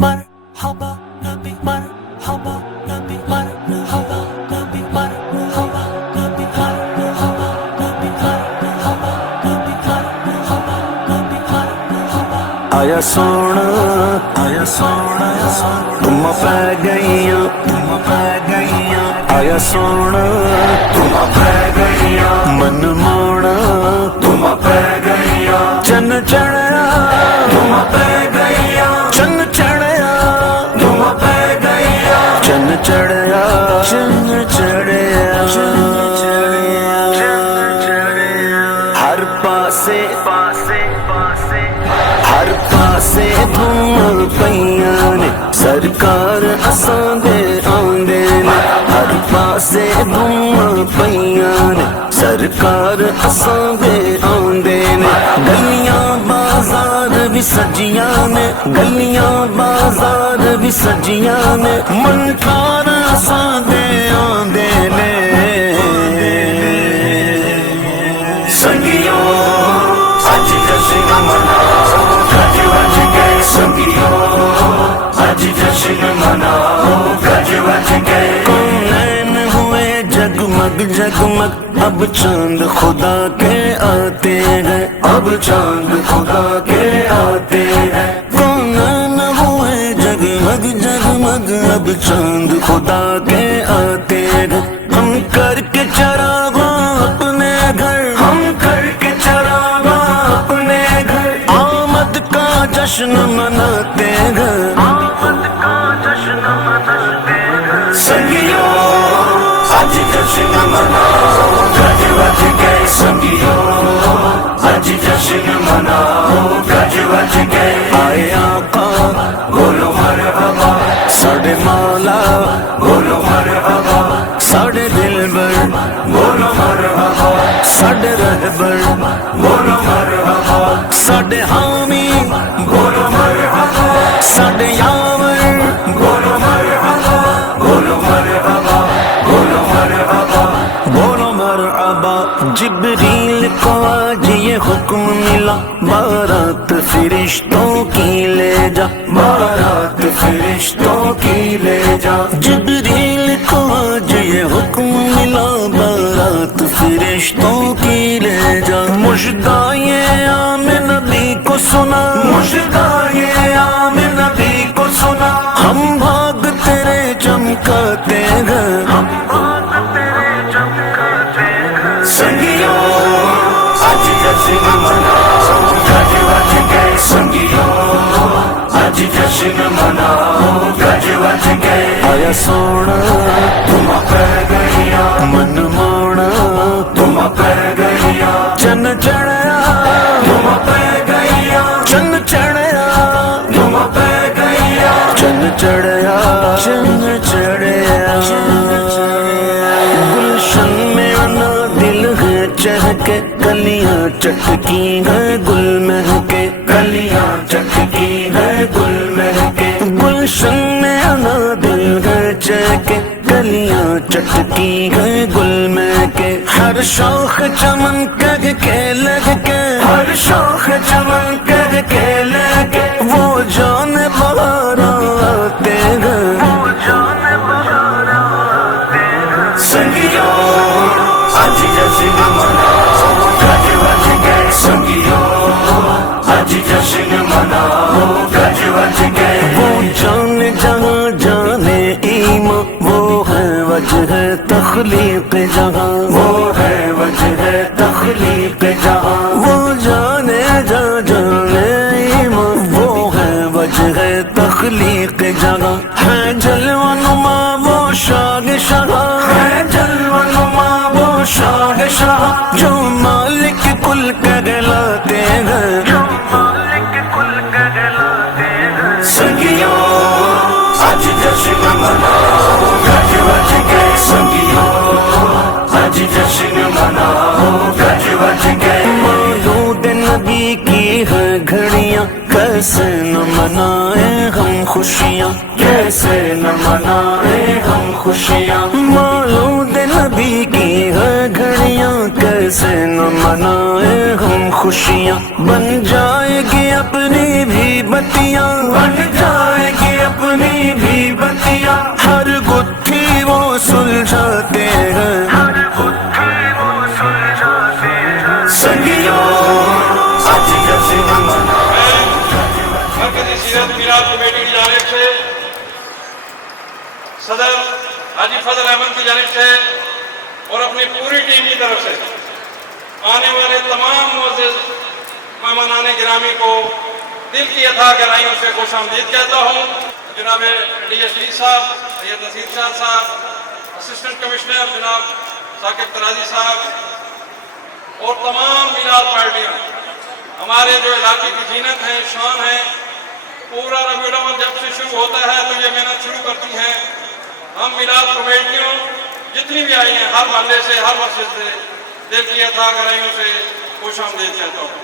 مرحبا نبی مرحبا نبی مرحبا نبی مرحبا نبی مرحبا نبی مرحبا نبی مرحبا نبی مرحبا آیا سونا تم پہ گئیاں آیا سونا تم پہ گئیاں من موڑا تم پہ گئیاں چن چڑھیا تم پہ گئیاں چن چڑھیا تم پہ گئیاں چن چڑھیا چن چڑھیا ہر پاسے ہر پاسے دھوم پیاں نے سرکار اساں دے آندے نے ہر پاسے دھوم پیاں نے سرکار اساں دے آندے نے گلیاں بازار بھی سجیاں نے گلیاں بازار بھی سجیاں نے منکار اساں دے آندے نے سنگیوں اج جشن مناؤ گج وج گئے سنگیوں اج جشن مناؤ گج وج گئے کونین ہوئے جگمگ جگمگ اب چاند خدا کے آتے ہیں اب چاند خدا کے آتے ہیں کونین ہوئے جگمگ جگمگ اب چاند خدا کے آتے ہیں ہم کر کے چراغاں اپنے گھر ہم کر کے چراغاں اپنے گھر آمد کا جشن مناتے ہیں آمد کا جشن مناتے ہیں سنگیوں اج جشن مناؤ گج وج گئے سنگیوں اج جشن مناؤ گج وج گئے آئے آقا بولو مرحبا ساڈے مولا بولو مرحبا ساڈے دلبر بولو مرحبا ساڈے رہبر بولو مرحبا ساڈے حامی بولو مرحبا ساڈے یاور بولو مرحبا بولو مرحبا بولو مرحبا بولو مرحبا جبریل کو آج یہ حکم ملا بارات فرشتوں کی لے جا بارات فرشتوں کی لے جا جبریل کو آج یہ حکم ملا بارات فرشتوں کی لے جا مژدہ یہ عام نبی کو سنا مژدہ یہ عام نبی کو سنا ہم بھاگ تیرے چمکاتے ہیں ہم بھاگ تیرے چمکاتے ہیں سنگیوں اج جشن مناؤ گج وج گئے سنگیوں اج جشن مناؤ گج وج گئے آیا سونا تم پہ گئیاں من موڑا تم پہ گئیاں چن چڑھیا تم پہ گئیاں چن چڑھیا تم پہ گئیاں چن چڑھیا چن چڑھیا گلشن میں آنا دل ہے چہکے کلیاں چٹکی ہے گل مہکے کلیاں چٹکی ہے گل مہکے گلشن میں آنا دل ہے چہکے کلیاں چٹکی ہے گل مہکے ہر شوق چمن کر کے لگ کے ہر شوق چمن کر کے لگ کے وہ جان بہار آتے ہیں وہ جان بہار آتے ہیں سنگیوں اج جشن مناؤ گج وج گئے سنگیوں اج جشن مناؤ گج وج گئے وہ جان جہاں جانے ایمان وہ ہے وجہ تخلیق جہاں وہ ہے وجہ تخلیق جہاں وہ جانے جا جانے ایمان وہ ہے وجہ تخلیق جہاں ہے جلوہ نما وہ شاہ شاہ ہے جلوہ نما وہ شاہ شاہ جو مالک کل کہلاتے ہیں جو مالک کل کہلاتے ہیں سنگیوں اج جشن مناؤ گج وج گئے سنگیوں اج جشن مناؤ گج وج گئے مولود نبی کی ہے گھڑیاں کیسے نہ منائیں ہم خوشیاں کیسے نہ منائیں ہم خوشیاں مولود نبی کی ہے گھڑیاں کیسے نہ منائیں ہم خوشیاں بن جائے گی اپنی بھی بتیاں بن جائے گی میلاد کمیٹی کی جانب سے صدر حاجی فضل احمد کی جانب سے اور اپنی پوری ٹیم کی طرف سے آنے والے تمام معزز مہمانان گرامی کو دل کی عطا گہرائیوں سے خوش آمدید کہتا ہوں. جناب ڈی ایس ڈی صاحب, سید نصیر شاہ صاحب, اسسٹنٹ کمشنر جناب ثاقب ترازی صاحب اور تمام میلاد پارٹیاں ہمارے جو علاقے کی زینت ہیں, شان ہیں. پورا ربیع الاول جب سے شروع ہوتا ہے تو یہ محنت شروع کرتی ہیں. ہم میلاد کمیٹیوں جتنی بھی آئی ہیں ہر محلے سے, ہر مسجد سے دل کی عطا گہرائیوں سے خوش آمدید کہتا ہوں.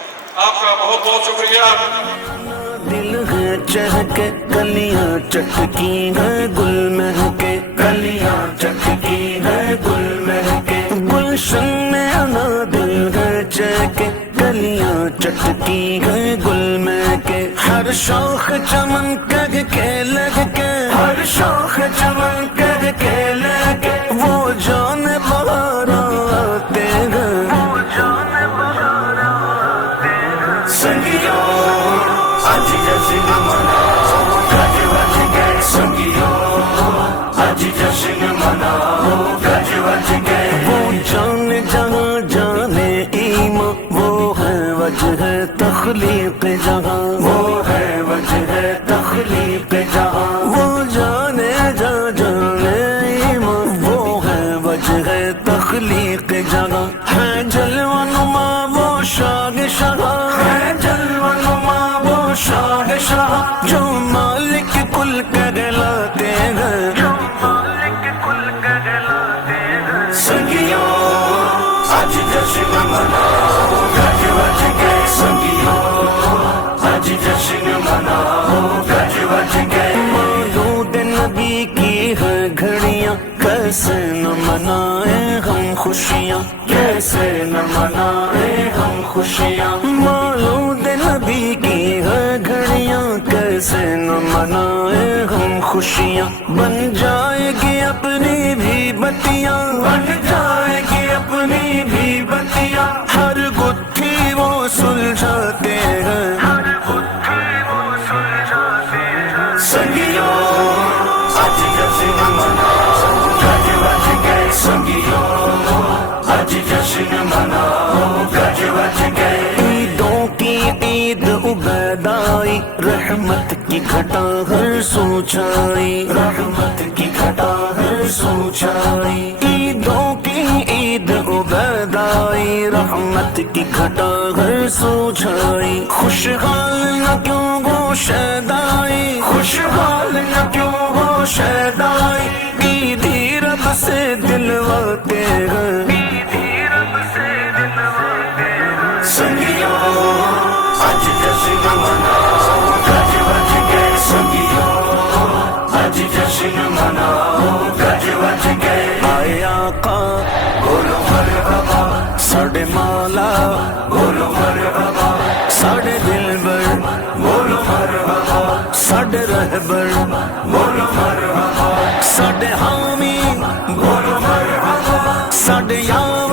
آپ کا بہت بہت شکریہ. دل ہے چہکے کلیاں چٹکی ہے گل مہکے, کلیاں چٹکی ہے گل مہکے. گلشن میں آنا دل ہے چہکے کلیاں چٹکی ہے گل مہکے. ہر شوق چمن کگ کے لگ کے, ہر شوق چمن کگ کے لگ کے وہ جان بہار آتے ہیں, وہ جان بہار آتے ہیں. سنگیو آج جشن مناؤ گج وج گئے, سنگیو آج جشن مناؤ گج وج گئے. وہ جان جہاں جانے ایمان, وہ ہے وجہ تخلیق جہاں, وہ ہے وجہ تخلیق جہاں. وہ جانے جہاں جانے ایمان, وہ ہے وجہ تخلیق جہاں. ہے جلوہ نما وہ شاہ شاہ, ہے جلوہ نما وہ شاہ شاہ جو مالک کل کہلاتے ہیں, جو مالک کل کہلاتے ہیں. سنگیو آج جشن مناؤ گج وج گئے, سنگیو آج جشن مناؤ گج وج گئے. مولود نبی کی ہے گھڑیاں, کیسے نہ منائیں ہم خوشیاں, کیسے نہ منائیں ہم خوشیاں. مولود نبی کی ہے گھڑیاں, کیسے نہ منائیں ہم خوشیاں. بن جائے گی اپنی بھی بتیاں, بن جائے گی اپنی بھی بتیاں. ہر گتھی وہ سلجھاتے ہیں, ہر گتھی وہ سلجھاتے ہیں. سنگیو آج جشن مناؤ گج وج گئے, سنگیو آج جشن مناؤ گج وج گئے. عیدوں کی عید عبیدائی, رحمت کی گھٹا ہر سو چھائی, رحمت کی گھٹا ہر سو چھائی. عیدوں کی عید عبیدائی, رحمت کی گھٹا ہر سو چھائی. خوشحال نہ کیوں وہ شیدائی, خوشحال نہ کیوں وہ شیدائی. عیدی رب سے دلواتے ہیں, عیدی رب سے دلواتے ہیں. سنگیو آج جشن مناؤ گج وج گئے, سنگیو آج جشن مناؤ گج وج گئے. آئے آقا بولو مرحبا, ساڈے مولا بولو مرحبا, ساڈے دلبر بولو مرحبا, ساڈے رہبر بولو مرحبا, ساڈے حامی بولو مرحبا, ساڈے یار